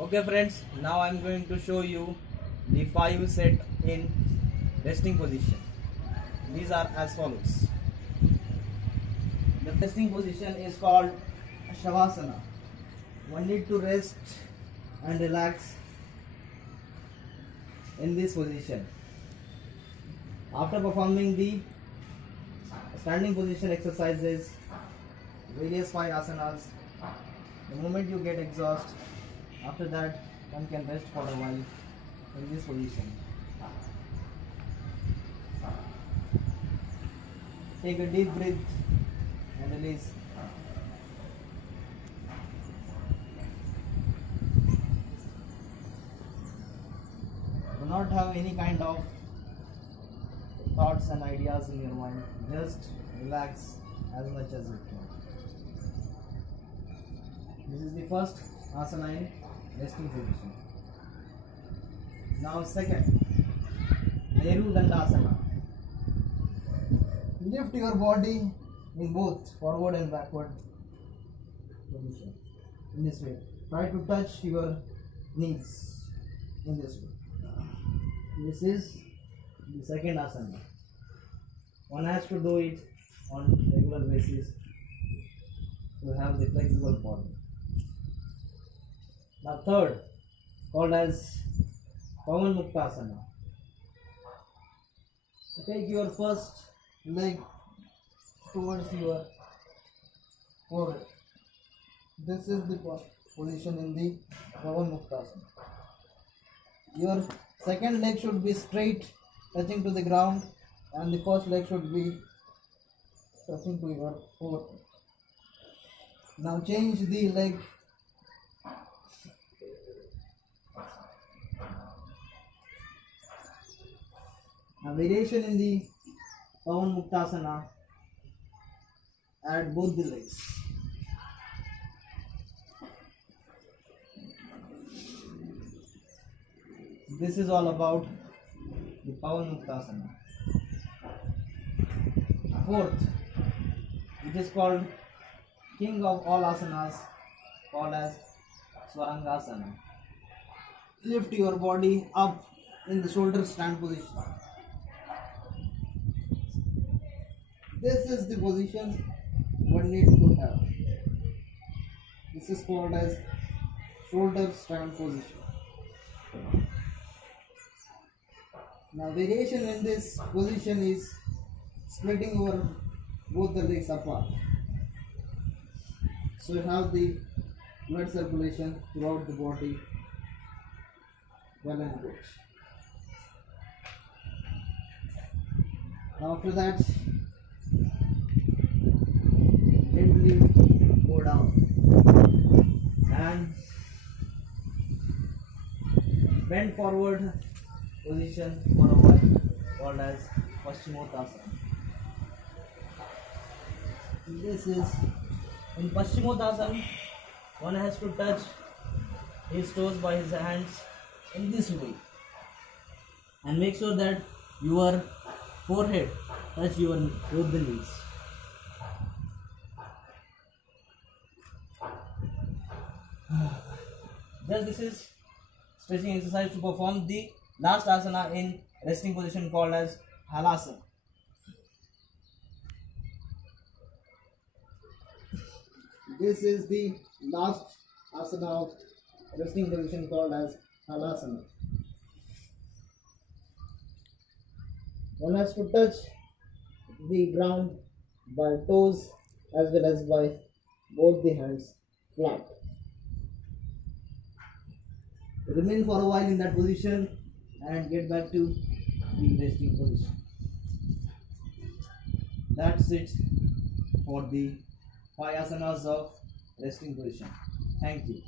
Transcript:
Okay friends, now I am going to show you the 5 set in resting position. These are as follows. The resting position is called Shavasana. One need to rest and relax in this position. After performing the standing position exercises, various 5 asanas, the moment you get exhausted, after that one can rest for a while in this position. Take a deep breath and release. Do not have any kind of thoughts and ideas in your mind. Just relax as much as you can. This is the first asana in resting position. Now second, Neru Dandasana. Lift your body in both forward and backward position. In this way. Try to touch your knees in this way. This is the second asana. One has to do it on regular basis to have the flexible body. Now third, called as Pavan Muktasana. Take your first leg towards your forehead. This is the position in the Pavan Muktasana. Your second leg should be straight, touching to the ground, and the first leg should be touching to your forehead. Now change the leg. Now variation in the Pavan Muktasana, add both the legs. This is all about the Pavan Muktasana. Fourth, it is called king of all asanas, called as Swarangasana. Lift your body up in the shoulder stand position. This is the position one needs to have. This is called as shoulder stand position. Now variation in this position is splitting your both the legs apart. So you have the blood circulation throughout the body well and good. Now after that, gently go down and bend forward position for a while, called as Paschimottanasana. This is in Paschimottanasana, one has to touch his toes by his hands in this way and make sure that your forehead touch your both the knees. Just this is stretching exercise to perform the last asana in resting position, called as Halasana. This is the last asana of resting position, called as Halasana. One has to touch the ground by toes as well as by both the hands flat. Remain for a while in that position and get back to the resting position. That's it for the 5 asanas of resting position. Thank you.